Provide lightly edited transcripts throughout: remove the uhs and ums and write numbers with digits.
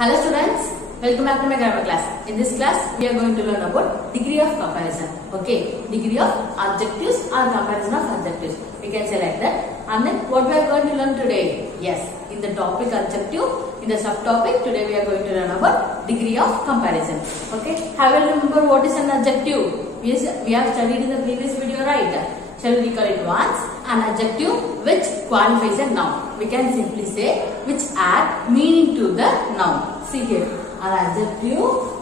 Hello students, welcome back to my grammar class. In this class, we are going to learn about degree of comparison. Okay, degree of adjectives or comparison of adjectives. We can say like that. And then what we are going to learn today? Yes, in the topic adjective, in the subtopic, today we are going to learn about degree of comparison. Okay, have you remember what is an adjective? Yes, we have studied in the previous video, right? Shall we recall it once? An adjective which qualifies a noun. We can simply say which add meaning to the noun. See here, an adjective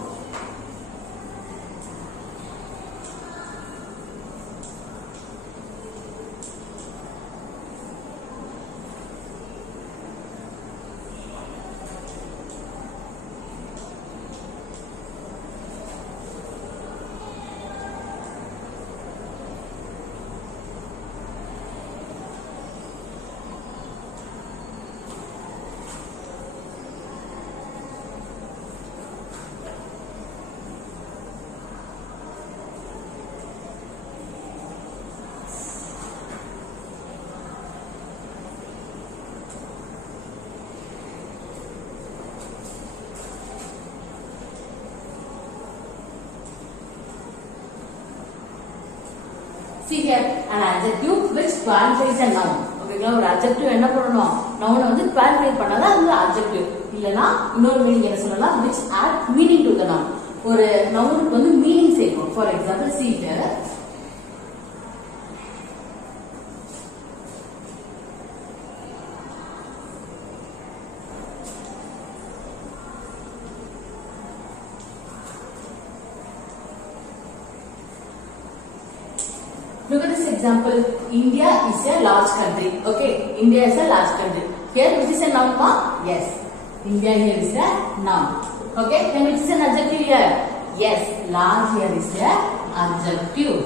See here, an adjective which qualifies a noun. Okay, ஒரு adjective என்ன பண்ணணும்? noun வந்து qualify பண்ணாதான் அது adjective. இல்லனா இன்னொரு meaning என்ன சொல்லலாம்? Which add meaning to the noun. ஒரு noun வந்து meaning சேர்க்கும். For example, see here. Look at this example. India is a large country. Okay, India is a large country. Here, which is a noun? Yes, India here is a noun. Okay, then which is an adjective here? Yes, large here is a adjective.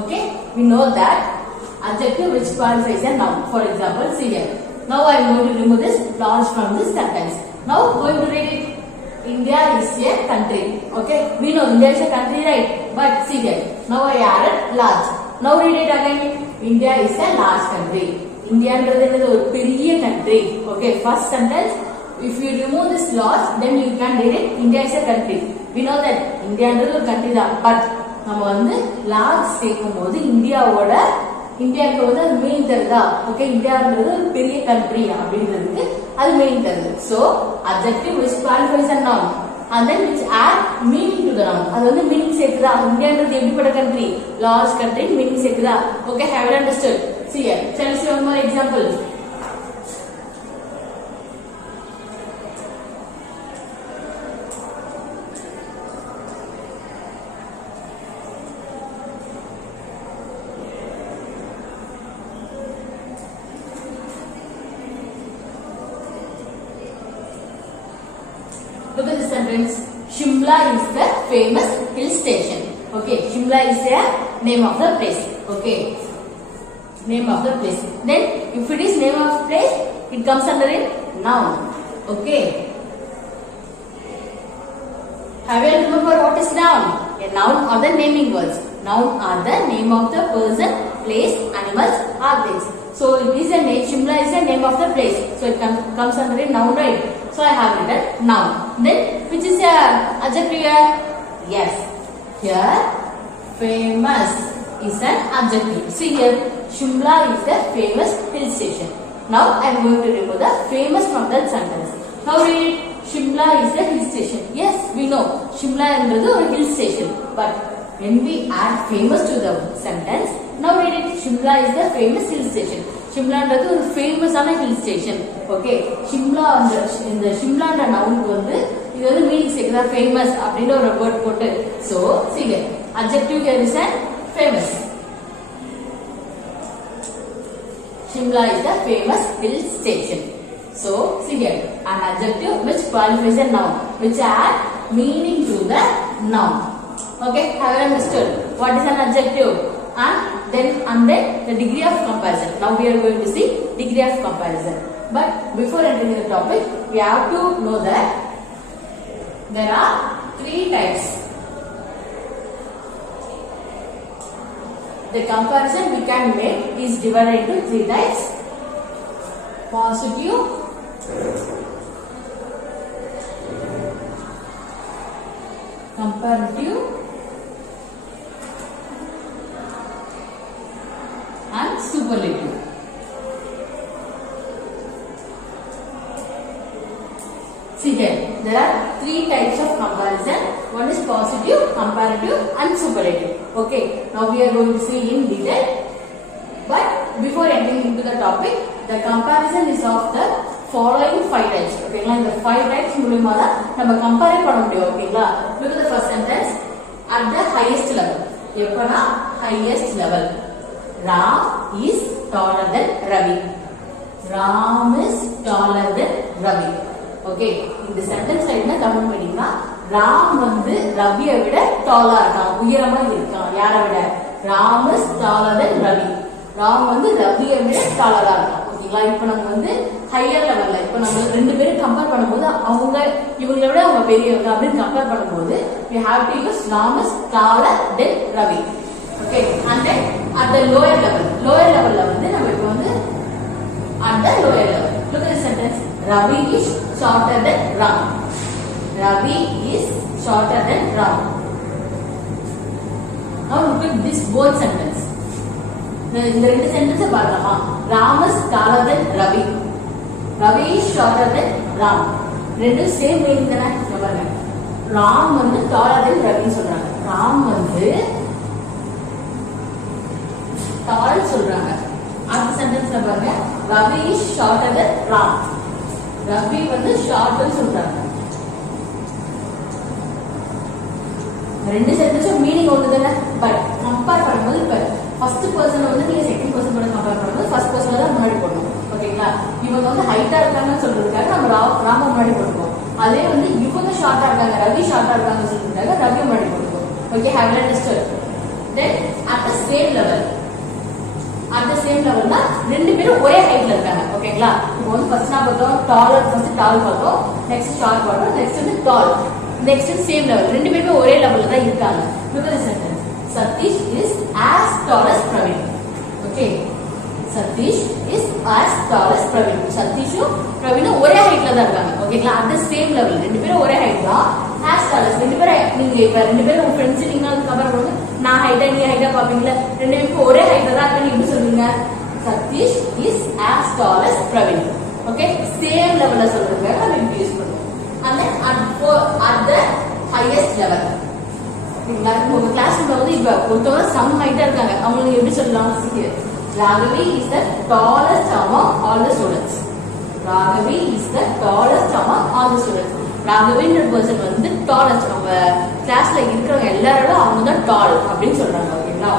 Okay, we know that adjective which qualifies a noun. For example, see here. Now I am going to remove this large from this sentence. Now going to read it. India is a country. Okay, we know India is a country, right? But see here. Now I added large. Now read it again. India is a large country. India is a big country. Okay, first sentence. If you remove this large, then you can read it. India is a country. We know that India is a country, but we large சேர்க்கும்போது இந்தியாவோட இந்தியாக்கு வந்து meaning தருதா? Okay, இந்தியான்றது ஒரு பெரிய country அப்படிங்கிறதுக்கு அது meaning தருது. So adjective which qualifies a noun and then which add meaning to the noun. அது வந்து meaning சேர்க்குதா? இந்தியான்றது எப்படிப்பட்ட country? Large country meaning சேர்க்குதா? Okay, have you understood? See here. Shall we see one more example? Look at this sentence. Shimla is the famous hill station. Okay, Shimla is the name of the place. Okay, name of the place. Then, if it is name of place, it comes under a noun. Okay. Have you remember what is noun? A noun are the naming words. Noun are the name of the person, place, animals, or things. So it is a name. Shimla is the name of the place. So it comes under a noun, right? So I have written noun. Then which is a adjective here? Yes. Here famous is an adjective. See here, Shimla is the famous hill station. Now I am going to remove the famous from that sentence. Now read it. Shimla is the hill station. Yes, we know Shimla is a hill station. But when we add famous to the sentence, now read it. Shimla is the famous hill station. Shimla is a famous hill station. Okay, Shimla in the Shimla noun வந்து இது வந்து meaning சேர்க்குதா? famous அப்படின்ற ஒரு word போட்டு. So see here, adjective here is an famous. Shimla is the famous hill station. So see here, an adjective which qualifies a noun, which add meaning to the noun. Okay, have you understood what is an adjective? And then the degree of comparison. Now we are going to see degree of comparison. But before entering the topic, we have to know that there are three types. The comparison we can make is divided into three types: positive, comparative and superlative. See here, there are three types of comparison. One is positive, comparative and superlative. Okay, now we are going to see in detail. But before entering into the topic, the comparison is of the following 5 types. Okay, இந்த 5 types மூலமா தான் நம்ம compare பண்ண முடியும். ஓகேங்களா? Look at the first sentence. At the highest level. எப்பனா highest level. Ram is taller than Ravi. Ram is taller than Ravi. Okay, இந்த சென்டென்ஸ்ல என்ன கமெண்ட் பண்ணீங்கன்னா ராம் வந்து ரவியை விட டாலா இருக்கான், உயரமா இருக்கான். யாரை விட? ராம் இஸ் டாலர் தென் ரவி. ராம் வந்து ரவியை விட டாலரா இருக்கான். ஓகேங்களா? இப்போ நம்ம வந்து ஹையர் லெவல்ல இப்போ நம்ம ரெண்டு பேரும் கம்பேர் பண்ணும்போது அவங்க இவங்களை விட அவங்க பெரியவங்க அப்படின்னு கம்பேர் பண்ணும்போது we have to use Ram is taller than Ravi. Okay, and then at the lower levelல வந்து நம்ம இப்போ வந்து at the lower level. Look at the sentence. Ravi is shorter than Ram. Ravi is shorter than Ram. Now look at this both sentence. இந்த ரெண்டு sentence பார்க்கலாமா? Ram is taller than Ravi. Ravi is shorter than Ram. ரெண்டு same meaning தானே? பாருங்க, Ram வந்து taller than Ravi சொல்றாங்க. Ram வந்து tall சொல்றாங்க. அடுத்த சென்டென்ஸ்ல பாருங்க, Ravi is shorter than Ram. Ravi வந்து ஷார்ட்னு சொல்றாங்க. ரெண்டு சென்டென்ஸும் மீனிங் ஒண்ணுதானே, பட் கம்பேர் பண்ணும்போது இப்ப ஃபர்ஸ்ட் பர்சன் வந்து நீங்க செகண்ட் பர்சன் கூட கம்பேர் பண்ணும்போது ஃபர்ஸ்ட் பர்சன் தான் முன்னாடி போடணும். ஓகேங்களா? இவங்க வந்து ஹைட்டா இருக்காங்கன்னு சொல்றதுக்காக நம்ம ராம முன்னாடி போடுவோம். அதே வந்து இவங்க ஷார்ட்டா இருக்காங்க, ரவி ஷார்ட்டா இருக்காங்கன்னு சொல்றதுக்காக ரவி முன்னாடி போடுவோம். Okay, have you understood? Then at the same level தான் ரெண்டு பேரும் ஒரே ஹைட்ல இருக்காங்க. ஓகேங்களா? இப்போ வந்து ஃபர்ஸ்ட் நான் பார்த்தோம் டாலர், ஃபர்ஸ்ட் டால் பார்த்தோம், நெக்ஸ்ட் ஷார்ட் பார்த்தோம், நெக்ஸ்ட் வந்து டால், நெக்ஸ்ட் சேம் லெவல். ரெண்டு பேருமே ஒரே லெவல்ல தான் இருக்காங்க. Look at the sentence. Satish is as tall as Praveen. Okay, Satish is as tall as Praveen. Satishum Praveenum ஒரே ஹைட்ல தான் இருக்காங்க. ஓகேங்களா? at the same level. ரெண்டு பேரும் ஒரே ஹைட் தான். as tall as ரெண்டு பேரும் நீங்க இப்ப ரெண்டு பேரும் உங்க ஃப்ரெண்ட்ஸ் நீங்க கம்பேர் பண்ணுங்க, நான் ஹைட்டா நீ ஹைட்டா பாப்பீங்களா? ரெண்டு பேரும் ஒரே ஹைட்ல தான் இருக்காங்க. எப்படி சொல்வீங்க? Satish is as tall as Praveen. Okay, same level ல சொல்றதுக்காக நம்ம இப்படி யூஸ் பண்ணுவோம். And then at the highest level. உங்க கிளாஸ் ரூம்ல வந்து இப்ப ஒருத்தவங்க சம் ஹைட்டா இருக்காங்க, அவங்களுக்கு எப்படி சொல்லலாம்? Raghavi is the tallest among all the students. Raghavi is the tallest among all the students. Raghaviன்ற பர்சன் வந்து டாலஸ்ட், அவங்க கிளாஸ்ல இருக்கிறவங்க எல்லாரோட அவங்க தான் டால் அப்படின்னு சொல்றாங்க. ஓகேங்களா?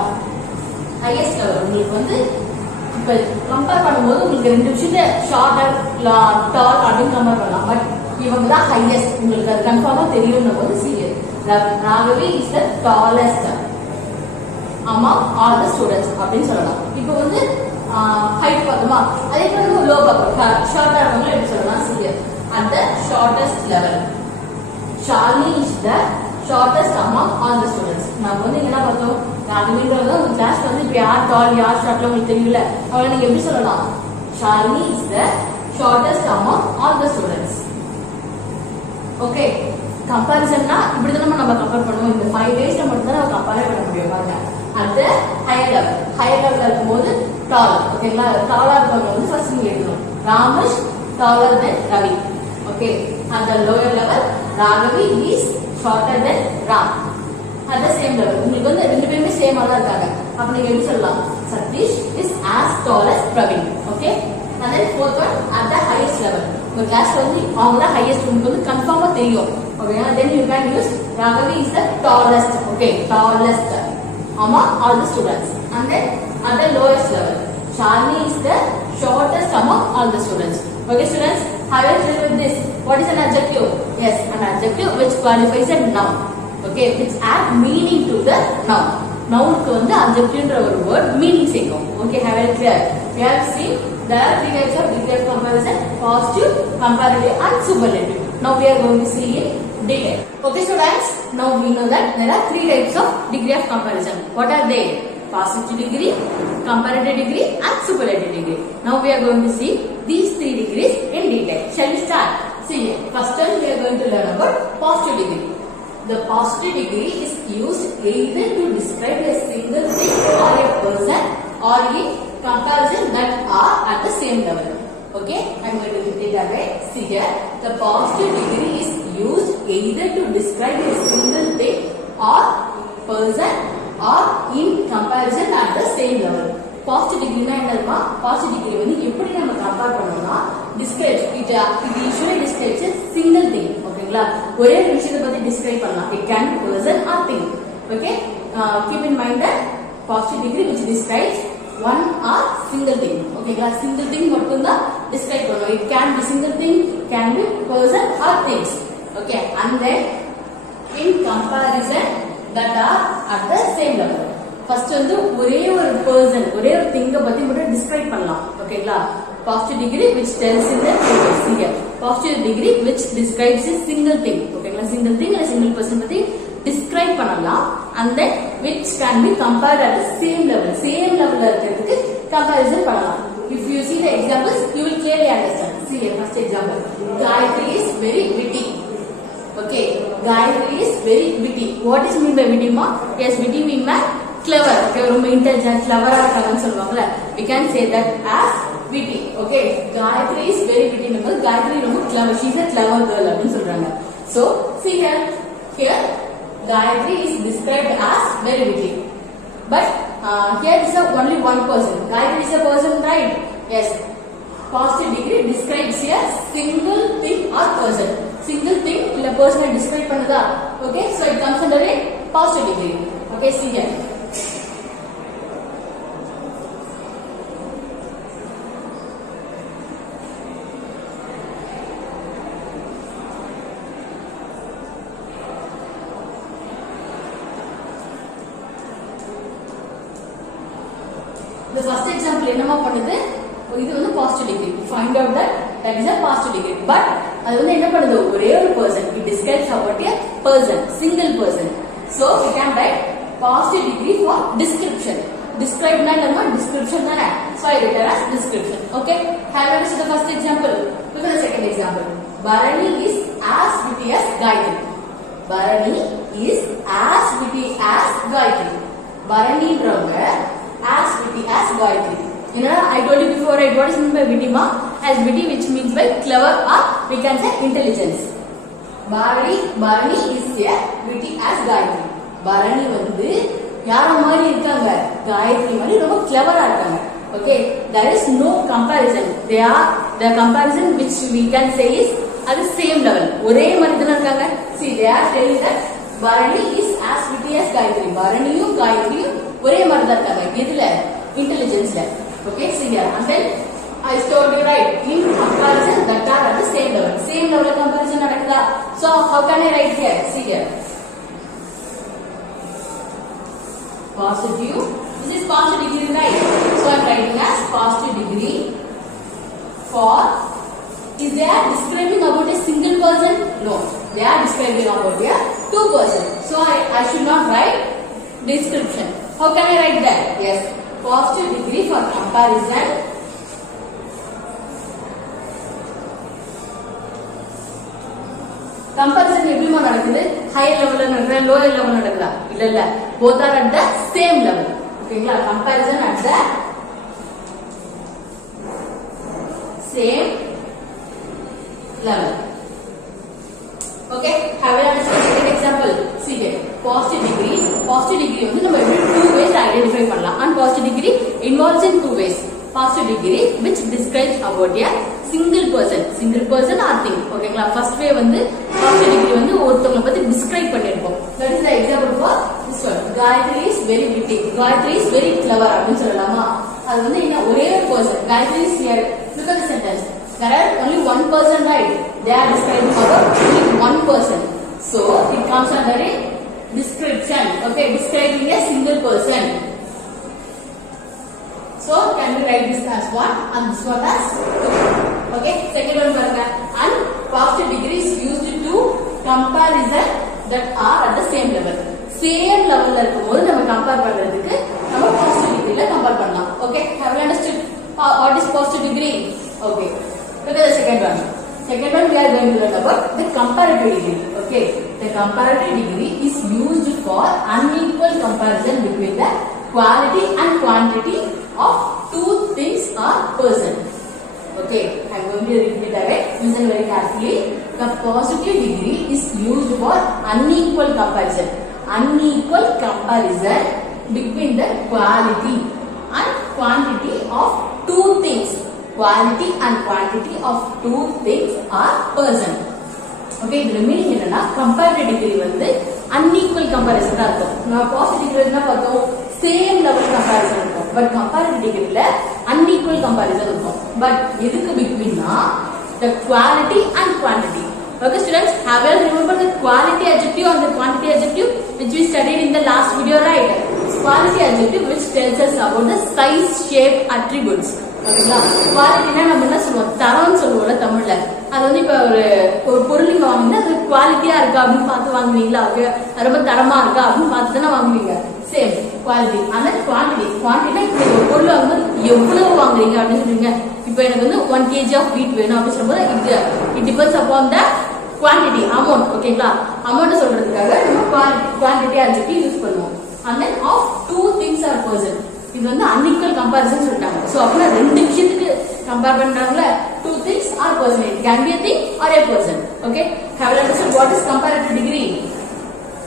ஹையஸ்ட் லெவல் உங்களுக்கு வந்து இப்ப கம்பேர் பண்ணும்போது உங்களுக்கு ரெண்டு விஷயத்த ஷார்ட்டர் டால் அப்படின்னு கம்பேர் பண்ணலாம். பட் இவங்க தான் ஹையஸ்ட், உங்களுக்கு அது கன்ஃபார்மா தெரியும் போது Raghavi is the tallest among all the students அப்படின்னு சொல்லலாம். இப்போ வந்து ஹைட் பார்த்தோமா, அதே போல லோ பார்ப்போம், ஷார்ட்டா இருக்கவங்க எப்படி சொல்லலாம்? at the shortest level. Shalini is the shortest among all the students. நான் வந்து என்ன பார்த்தோம்? Raghaviன்றவங்க உங்க கிளாஸ்ல வந்து இப்போ யார் டால் யார் ஷார்ட்ல உங்களுக்கு தெரியல, அவங்களை நீங்க எப்படி சொல்லலாம்? Shalini is the shortest among all the students. Okay, கம்பேரிசன்னா இப்படி தான் நம்ம கம்பேர் பண்ணுவோம். இந்த 5 டேஸ்ல மட்டும் தான் நம்ம கம்பேர் பண்ண முடியும். பாருங்க, at the higher level இருக்கும்போது டால். ஓகேங்களா? டாலா இருக்கவங்க வந்து ஃபர்ஸ்ட் நீங்க எழுதணும். Ram is taller than Ravi. Okay, at the lower level Raghavi is shorter than Ram. At the same level உங்களுக்கு வந்து ரெண்டு பேருமே சேமா தான் இருக்காங்க. அப்ப நீங்க எப்படி சொல்லலாம்? Satish is as tall as Praveen. Okay, and then fourth one at the highest level. உங்க கிளாஸ்ல வந்து அவங்க தான் ஹையஸ்ட், உங்களுக்கு வந்து கன்ஃபார்மா தெரியும். Okay, then you can use Raghavi is the tallest. Okay, tallest among all the students. And then at the lowest level Shalini is the shortest among all the students. Okay students, have you filled with this? What is an adjective? Yes, an adjective which qualifies a noun. Okay, which add meaning to the noun. Noun க்கு வந்து adjectiveன்ற ஒரு word meaning சேர்க்கும். Okay, have you clear? We have seen there are 3 types of degree of comparison: positive, comparative and superlative. Now we are going to see in detail. Okay students, now we know that there are 3 types of degree of comparison. What are they? Positive degree, comparative degree and superlative degree. Now we are going to see these 3 degrees in detail. Shall we start? See, first time we are going to learn about positive degree. the positive degree is used either to describe a single thing or a person or in comparison that are at the same level. Okay, I'm going to repeat it away. See here, the positive degree is used either to describe a single thing or person or in comparison at the same level. Positive degree na enna? Positive degree வந்து எப்படி நம்ம compare பண்ணோம்னா describe it usually describes a single thing. ஓகேங்களா, ஒரே ஒரு விஷயத்தை பத்தி describe பண்ணலாம். It can be person or thing. Okay, keep in mind that positive degree which describes one or single thing. ஓகேங்களா, single thing மட்டும் தான் describe பண்ணுவோம். It can be single thing, can be person or things. Okay, and then in comparison that are at the same level. First வந்து ஒரே ஒரு person, ஒரே ஒரு thing பத்தி மட்டும் describe பண்ணலாம். ஓகேங்களா, positive degree which tells in the here. Positive degree which describes a single thing. ஓகேங்களா, single thing or single person பத்தி describe பண்ணலாம். And then which can be compared at the same level. Same level இருக்கிறதுக்கு comparison பண்ணலாம். If you see the examples, you will clearly understand. See here, first example. Gayatri is very witty. Okay, Gayatri is very witty. What is mean by witty ma? Yes, witty mean by clever. Okay, ரொம்ப intelligent, clever ஆகறவங்க சொல்வாங்கல. We can say that as witty. Okay, Gayatri is very witty. நம்ம Gayatri ரொம்ப clever. She is a clever girl அப்படினு சொல்றாங்க. So, see here Gayatri is described as very witty. But here is only one person. Gayatri is a person, right? Yes. Positive degree describes here single thing or person. Single thing illa person describe பண்ணுதா? Okay, so it comes under a positive degree. Okay, see here. The first example என்னமா பண்ணுது? இது வந்து positive degree. Find out that is a positive degree. But அது வந்து என்ன பண்ணுது? ஒரே ஒரு person. It describes about a person, single person. So we can write positive degree for description. Describe na enna? Description தானே. So I write as description. Okay. Have a look at the first example. Look at the second example. Bharani is as witty as Gayatri. Bharani is as witty as Gayatri. Bharani ன்றவங்க as witty as Gayatri. You know, I told you before, right? What is meant by witty ma? As witty, which means by clever or we can say intelligence. Bharani is here witty as Gayatri. Bharani வந்து யார மாதிரி இருக்காங்க? Gayatri மாதிரி ரொம்ப clever-ஆ இருக்காங்க. Okay, there is no comparison. The comparison which we can say is at the same level. ஒரே மாதிரி தான இருக்காங்க. See, they are telling that Bharani is as witty as Gayatri. Bharaniயும் Gayatriயும் ஒரே மாதிரி தான் இருக்காங்க. எதுல? Intelligence-ல. Okay, see here. And then I told you, right, in comparison that are at the same level. Same level comparison நடக்குதா? So how can I write here? See here. Positive. This is positive degree, right? So I am writing as positive degree for. Is they are describing about a single person? No, they are describing about a two person. So I should not write description. How can I write that? Yes, positive degree for comparison. Comparison எப்படிமா நடக்குது? Higher level நடக்குதா? Lower level நடக்குதா? இல்ல both are at the same level. ஓகேங்களா? Comparison at the same level. Okay, have a look at the second example. See here, positive degree வந்து நம்ம எப்படி two ways identify பண்ணலாம். And positive degree involves in two ways. Positive degree which describes about a single person or thing. ஓகேங்களா? First way வந்து positive degree வந்து ஒருத்தவங்கள பத்தி describe பண்ணிருப்போம். That is the example for this one. Gayatri is very witty. Gayatri is very clever அப்படினு சொல்லலாமா? அது வந்து என்ன ஒரே ஒரு person. Gayatri is here. Look at the sentence. There are only one person, right? They are describing about only one person. So it comes under a description. Okay, describing a single person. So can we write this as one and this one as two? Okay, second one varga. And positive degree is used to comparison that are at the same level. Same level la irukumbodhu nama compare பண்றதுக்கு நம்ம positive degree la compare பண்ணலாம். Okay, have you understood what is positive degree? Okay, look at the second one. Second one we are going to learn about the comparative degree. Okay, the comparative degree is used for unequal comparison between the quality and quantity of two things or person. Okay, I am going to repeat again. Listen very carefully. The positive degree is used for unequal comparison. Unequal comparison between the quality and quantity of two things. Quality and quantity of two things or person. Okay, the meaning என்னன்னா comparative degree வந்து unequal comparison இருக்கும். நான் positive degree என்ன பார்த்தோம்? Same level comparison இருக்கும். But comparative degree ல unequal comparison இருக்கும். But எதுக்கு betweenனா the quality and quantity. Okay students, have you remember the quality adjective and the quantity adjective which we studied in the last video, right? Quality adjective which tells us about the size, shape, attributes. ஓகேங்களா, குவாலிட்டினா நம்ம என்ன சொல்லுவோம், தரம்னு சொல்லுவோம்ல தமிழ்ல. அது வந்து இப்ப ஒரு பொருள் நீங்க வாங்கினா அது குவாலிட்டியா இருக்கா அப்படின்னு பார்த்து வாங்குவீங்களா, ரொம்ப தரமா இருக்கா அப்படின்னு பார்த்து தானே வாங்குவீங்க. Same quality. ஆனா குவான்டிட்டினா இப்ப ஒரு பொருள் வாங்கும்போது எவ்வளவு வாங்குறீங்க அப்படின்னு சொல்றீங்க. இப்ப எனக்கு வந்து 1 kg ஆஃப் வீட் வேணும் அப்படின்னு சொல்லும்போது it depends upon the quantity, amount. ஓகேங்களா, அமௌண்ட் சொல்றதுக்காக நம்ம குவான்டிட்டி adjective யூஸ் பண்ணுவோம். and then of two things or person. இது வந்து unequal comparison சொல்லிட்டாங்க. சோ அப்ப ரெண்டு விஷயத்துக்கு compare பண்றாங்கல, two things or person. It can be a thing or a person. Okay, have you understood what is comparative degree?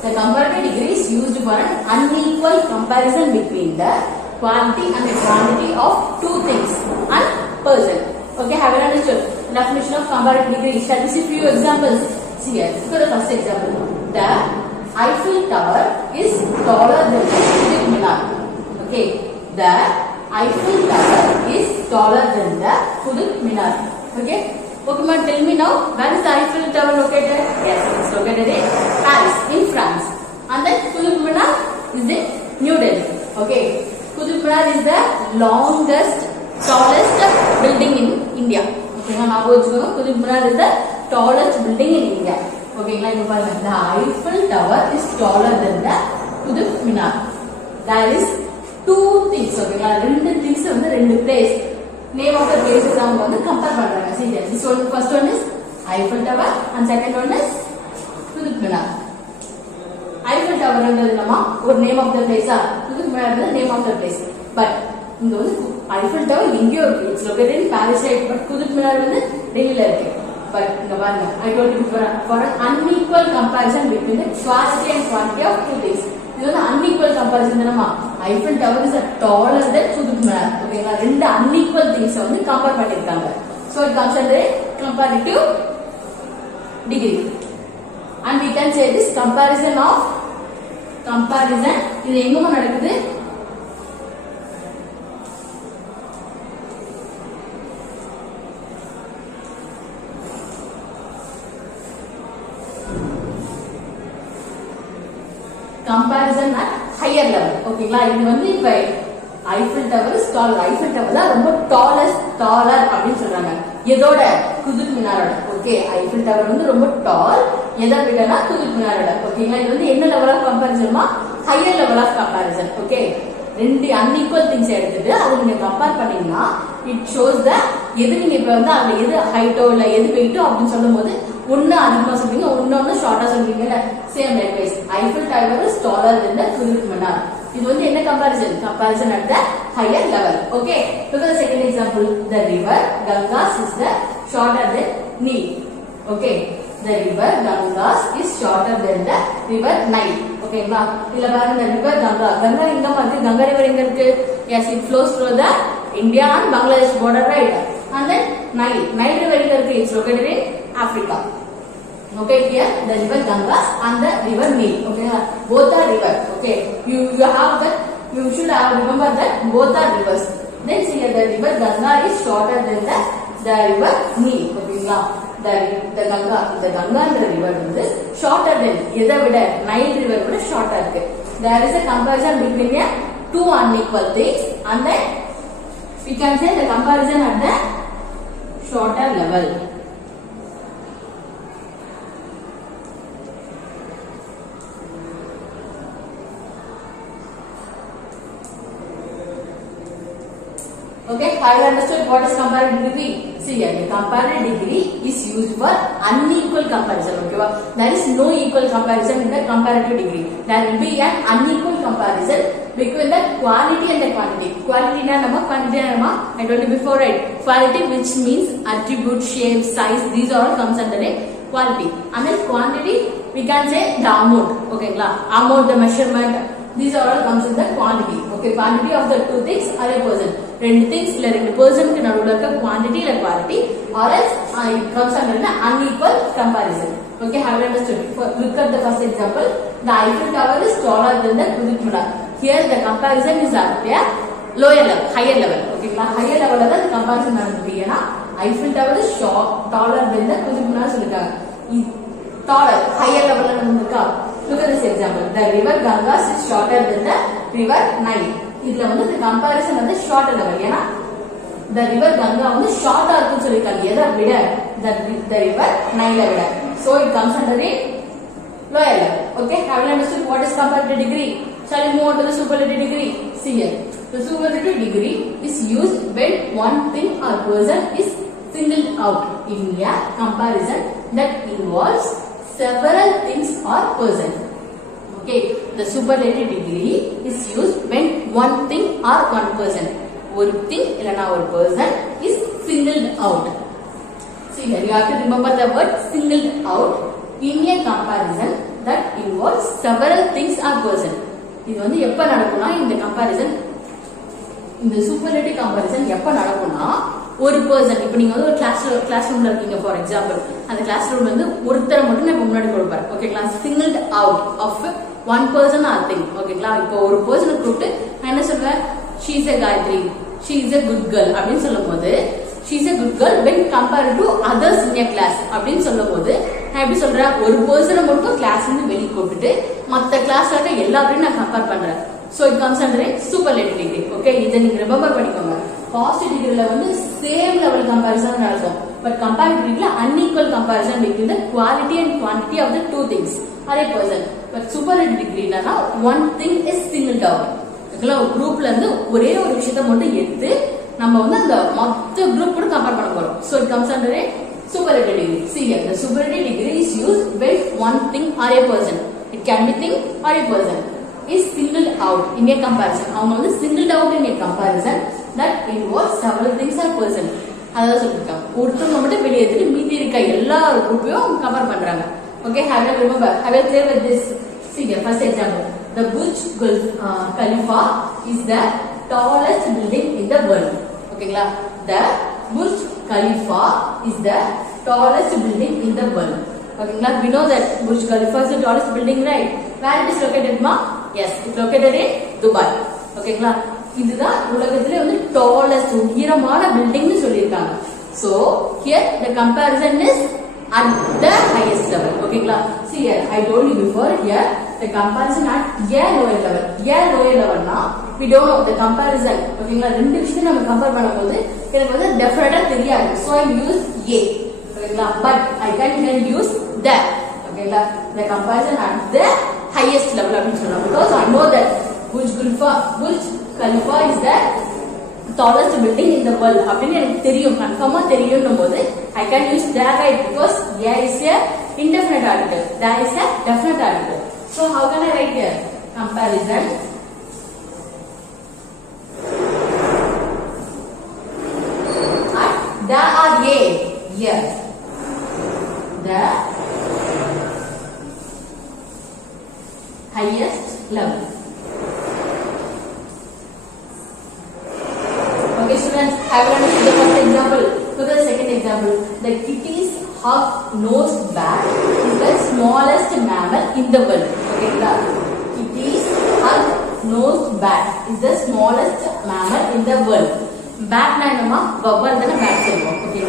The comparative degree is used for an unequal comparison between the quality and the quantity of two things and person. Okay, have you understood the definition of comparative degree? Shall we see few examples? See here. Look at the first example. The Eiffel Tower is taller than the Qutub Minar. Okay, the Eiffel Tower is taller than the Qutub Minar. Okay, Pokemon, tell me now, where is the Eiffel Tower located? Yes, it's located in Paris, in France. And then Qutub Minar is in New Delhi. Okay, Qutub Minar is the longest, tallest building in India. Okay, now Qutub Minar is the tallest building in India. Okay, like the Eiffel Tower is taller than the Qutub Minar. There is two things. Okay, two things on the place. Name of the places அவங்க வந்து compare பண்றாங்க. See here. This one, first one is Eiffel Tower and second one is Qutub Minar. Eiffel Tower என்றது என்னமா ஒரு name of the place ah, Qutub Minar is name of the place. But இங்க வந்து Eiffel Tower எங்கயோ இருக்கு. It's located in Paris side, but Qutub Minar வந்து டெல்லில இருக்கு. But இங்க பாருங்க, I told you for an unequal comparison between the quality and quantity of two things. இது வந்து unequal comparison தானமா. Eiffel Tower is taller than Qutub Minar. ஓகேங்களா, ரெண்டு unequal things வந்து கம்பேர் பண்ணிருக்காங்க. So it comes under comparative degree. And we can say this comparison இது எங்கமா நடக்குது? Comparison at higher level. ஓகேங்களா, இது வந்து இப்ப Eiffel Tower is tall. Eiffel Tower தான் ரொம்ப taller அப்படின்னு சொல்றாங்க. எதோட? Qutub Minarோட. ஓகே, Eiffel Tower வந்து ரொம்ப டால். எதை விடனா Qutub Minarோட. ஓகேங்களா, இது வந்து என்ன லெவல் ஆஃப் கம்பேரிசன்மா? Higher level of comparison. Okay, ரெண்டு unequal things எடுத்துட்டு அதை நீங்க கம்பேர் பண்ணீங்கன்னா it shows the எது நீங்க இப்ப வந்து அந்த எது ஹைட்டோ இல்ல எது வெயிட்டோ அப்படின்னு சொல்லும்போது ஒன்னு அதிகமா சொல்றீங்க, ஒன்னு ஷார்ட்டா சொல்றீங்கல்ல. Same likewise Eiffel Tower is taller than the Qutub Minar. இது வந்து என்ன comparison at the higher level. Okay, look at the second example. The river Ganges is the shorter than Nile. Okay, the river Ganges is shorter than the river Nile. ஓகேங்களா, இல்ல பாருங்க, the river Ganga எங்க இருக்கு? Ganga river எங்க இருக்கு? Yes, it flows through the India and Bangladesh border, right? And then Nile river எங்க இருக்கு? It's located in Africa. Okay, here the river Ganges and the river Nile. Okay, both are river. Okay, you have that. You should have remember that both are rivers. Then see here the river Ganga is shorter than the river Nile. Okay, the Ganga and the river வந்து shorter than எதை விட? Nile river விட shorter இருக்கு. There is a comparison between the two unequal things, and then we can say the comparison at the shorter level. Okay, have you understood what is comparative degree? See here, the comparative degree is used for unequal comparison. Okay, there is no equal comparison in the comparative degree. There will be an unequal comparison between the quality and the quantity. Quality na nama, quantity na nama. I told you before, right? Quality, which means attribute, shape, size. These all comes under a quality. And then quantity, we can say the amount. Okay, amount, the measurement. These are all comes in the quantity. Okay, quantity of the two things are a person. Two things like a person can have quantity like quality, or else it comes under an unequal comparison. Okay, have you understood? Look at the first example. The Eiffel Tower is taller than the Qutub Minar. Here the comparison is at a lower level, higher level. Okay, higher level the comparison is Eiffel Tower is taller than the Qutub Minar. Taller, higher level. Look at this example. The river Ganges is shorter than the river Nile. The comparison of the shorter level. The river Ganga is shorter than the river Nile. So it comes under the lower level. Okay, have you understood what is comparative degree? Shall we move on to the superlative degree? See here. The superlative degree is used when one thing or person is singled out in a comparison that involves several things or person. Okay, the superlative degree is used when one thing or one person. One thing or person is singled out. See here, you have to remember the word singled out in a comparison that involves several things or person. This is in the comparison. In the superlative comparison, ஒரு person இப்போ நீங்க வந்து ஒரு கிளாஸ்ரூம்ல இருக்கீங்க for example அந்த கிளாஸ்ரூம்ல இருந்து ஒருத்தரை மட்டும் நான் முன்னாடி கொடுப்பேன் ஓகேங்களா singled out of one person or thing ஓகேங்களா இப்போ ஒரு பர்சனை கூப்பிட்டு நான் என்ன சொல்வேன் she is a Gayatri she is a good girl அப்படினு சொல்லும்போது she is a good girl when compared to others in a class அப்படினு சொல்லும்போது நான் எப்படி சொல்றேன் ஒரு பர்சனை மட்டும் கிளாஸ்ல இருந்து வெளிய கூப்பிட்டு மத்த கிளாஸ்ல இருக்க எல்லாரையும் நான் கம்பேர் பண்றேன் so it comes under a superlative degree okay இத நீங்க ரிமெம்பர் பண்ணிக்கோங்க positive degree la vandu same level comparison nadum but comparative degree la unequal comparison between the quality and quantity of the two things or a person but superlative degree na one thing is singled out okla group la irundhu ore oru vishayatha mottum eduthu நம்ம வந்து அந்த மொத்த group கூட compare பண்ண போறோம் so it comes under a superlative degree see here the superlative degree is used when one thing or a person it can be thing or a person is singled out in a comparison அவங்க வந்து singled out in a comparison that involves several things or person அத சொல்லிருக்காங்க ஒருத்தங்க மட்டும் வெளிய எடுத்து மீதி இருக்க எல்லா குரூப்பையும் கவர் பண்றாங்க okay have you remember have you clear with this see here first example the Burj Khalifa is the tallest building in the world okayla the Burj Khalifa is the tallest building in the world okayla we know that Burj Khalifa is the tallest building right where it is located ma yes it is located in Dubai okayla இதுதான் உலகத்திலே வந்து tallest உயரமான building னு சொல்லிருக்காங்க so here the comparison is at the highest level okayங்களா see here I told you before here the comparison at a lower level na we don't know the comparison okayங்களா ரெண்டு விஷயத்தை நம்ம compare பண்ணும்போது எனக்கு வந்து டெஃபினட்டா தெரியாது so I use a okayங்களா but I can use the okayங்களா the comparison at the highest level அப்படினு சொல்லலாம் because I know that Burj Khalifa is the tallest building in the world அப்படினு எனக்கு தெரியும் கன்ஃபார்மா தெரியும்னும்போது I can use that right because there is a indefinite article there is a definite article so how can I write here comparison at the or a here the highest level okay students have you understood the first example look at the second example the kitty's hawk-nosed bat is the smallest mammal in the world okay kitty's hawk-nosed bat is the smallest mammal in the world bat na enna vowel dana bat solvom okay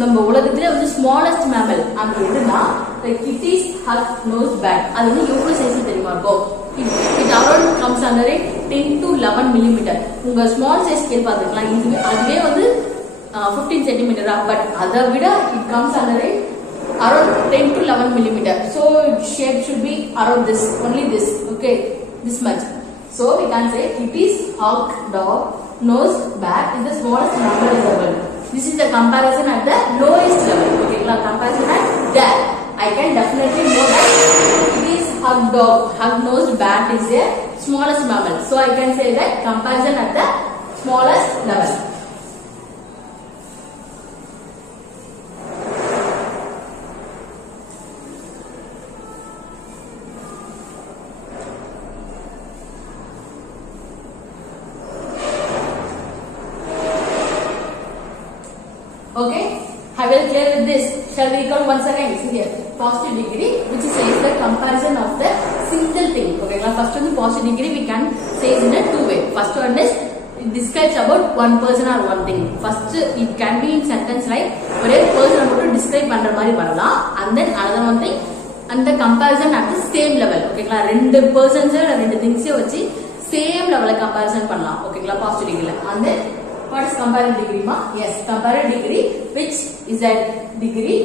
நம்ம உலகத்திலே வந்து smallest mammal அது எதுனா the kitty's hawk-nosed bat அது வந்து எவ்வளவு size தெரியுமா இருக்கும் it around comes under 10 to 11 millimeter உங்க small size scale பாத்துக்கலாம் இதுவே வந்து 15 centimeter but அதை விட it comes under around 10 to 11 millimeter so shape should be around this only this okay this much so we can say kitty's knows bat is the smallest mammal in the world. This is the comparison at the lowest level. Okay, comparison at there. I can definitely know that it is hug dog. Hug-nosed bat is the smallest mammal. So I can say that comparison at the smallest level. Okay, I will clear with this. Shall we recall once again? See here, positive degree, which says the comparison of the single thing. Okay, now first one positive degree we can say in a two way. First one is it describes about one person or one thing. First it can be in sentence like ஒரே person about to describe பண்ற மாதிரி வரலாம். And then another one thing, and the comparison at the same level. Okay, ரெண்டு persons ரெண்டு things வச்சு same level comparison பண்ணலாம். Okay, positive degree. And then what is comparative degree, ma? Yes, comparative degree, which is a degree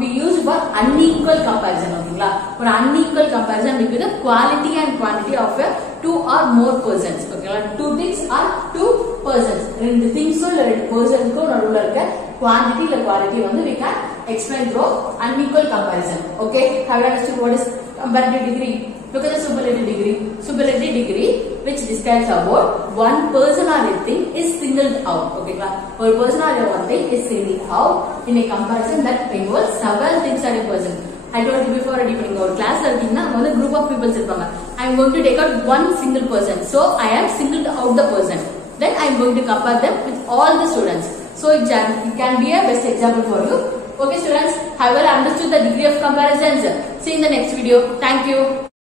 we use for unequal comparison. Okay, for unequal comparison between the quality and quantity of two or more persons. Okay, two things or two persons. Rendu things or rendu persons ko naduvula irukka quantity or quality vandu we can explain through unequal comparison. Okay, have you understood what is comparative degree? Look at the superlative degree. Superlative degree, which describes about one person or a thing is singled out. Okay, one person or one thing is singled out in a comparison that involves several things or a person. I told you before already, when you go to class, one group of people irupanga. I am going to take out one single person. So I am singled out the person. Then I am going to compare them with all the students. So it can be a best example for you. Okay, students, have you understood the degree of comparisons? See you in the next video. Thank you.